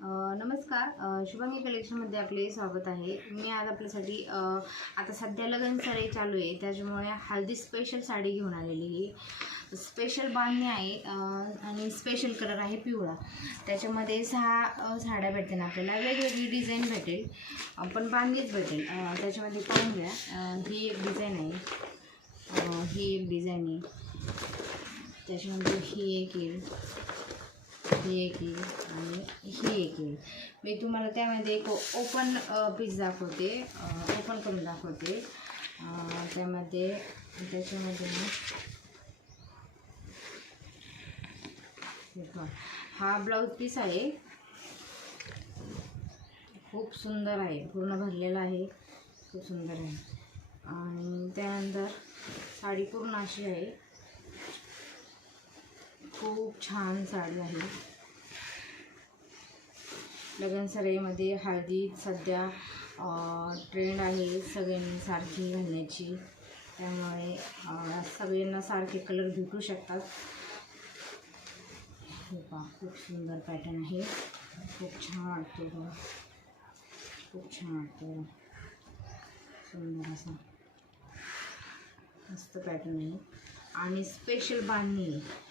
नमस्कार. शुभांगी कलेक्शनमध्ये आपले स्वागत आहे. मी आज आपल्यासाठी आता सध्या लग्न सराई चालू आहे, त्याच्यामुळे हळदी स्पेशल साडी घेऊन आलेली आहे. स्पेशल बांधणी आहे आणि स्पेशल कलर आहे पिवळा. त्याच्यामध्ये 6 साड्या भेटतील आपल्याला, वेगवेगळी डिझाईन भेटेल, पण बांधणीच भेटेल. त्याच्यामध्ये पाहून घ्या. ही एक डिझाईन आहे, ही एक डिझाईन आहे, त्याच्यामध्ये ही एक येईल, ही एक येईल आणि ही एक येईल. मी तुम्हाला त्यामध्ये एक ओपन पीस दाखवते, ओपन करून दाखवते. त्याच्यामध्ये हा ब्लाऊज पीस आहे, खूप सुंदर आहे, पूर्ण भरलेला आहे, खूप सुंदर आहे. आणि त्यानंतर साडी पूर्ण अशी आहे, खूप छान साडी आहे. लग्न सराईमध्ये हळदी सध्या ट्रेंड आहे सगळ्यांनी सारखी घालण्याची, त्यामुळे सगळ्यांना सारखे कलर भेटू शकतात. हे पहा, खूप सुंदर पॅटर्न आहे, खूप छान वाटतो, खूप छान वाटतो, सुंदर असा मस्त पॅटर्न आहे आणि स्पेशल बांधणी आहे.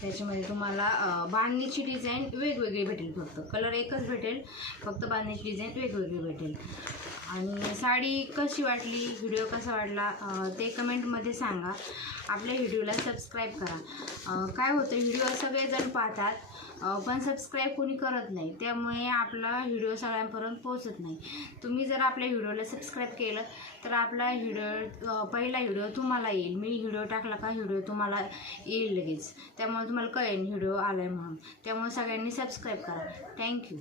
त्याच्यामध्ये तुम्हाला बांधणीची डिझाईन वेगवेगळी भेटेल, फक्त कलर एकच भेटेल, फक्त बांधणीची डिझाईन वेगवेगळी भेटेल. आणि साडी कशी वाटली, व्हिडिओ कसा वाटला ते कमेंटमध्ये सांगा. आपल्या व्हिडिओला सबस्क्राईब करा. काय होतं, व्हिडिओ सगळेजण पाहतात पण सबस्क्राईब कोणी करत नाही, त्यामुळे आपला व्हिडिओ सगळ्यांपर्यंत पोहोचत नाही. तुम्ही जर आपल्या व्हिडिओला सबस्क्राईब केलं तर आपला पहिला व्हिडिओ तुम्हाला येईल. मी व्हिडिओ टाकला का व्हिडिओ तुम्हाला येईल लगेच, त्यामुळे तुम्हाला कळेल व्हिडिओ आला आहे म्हणून. त्यामुळे सगळ्यांनी सबस्क्राईब करा. थँक्यू.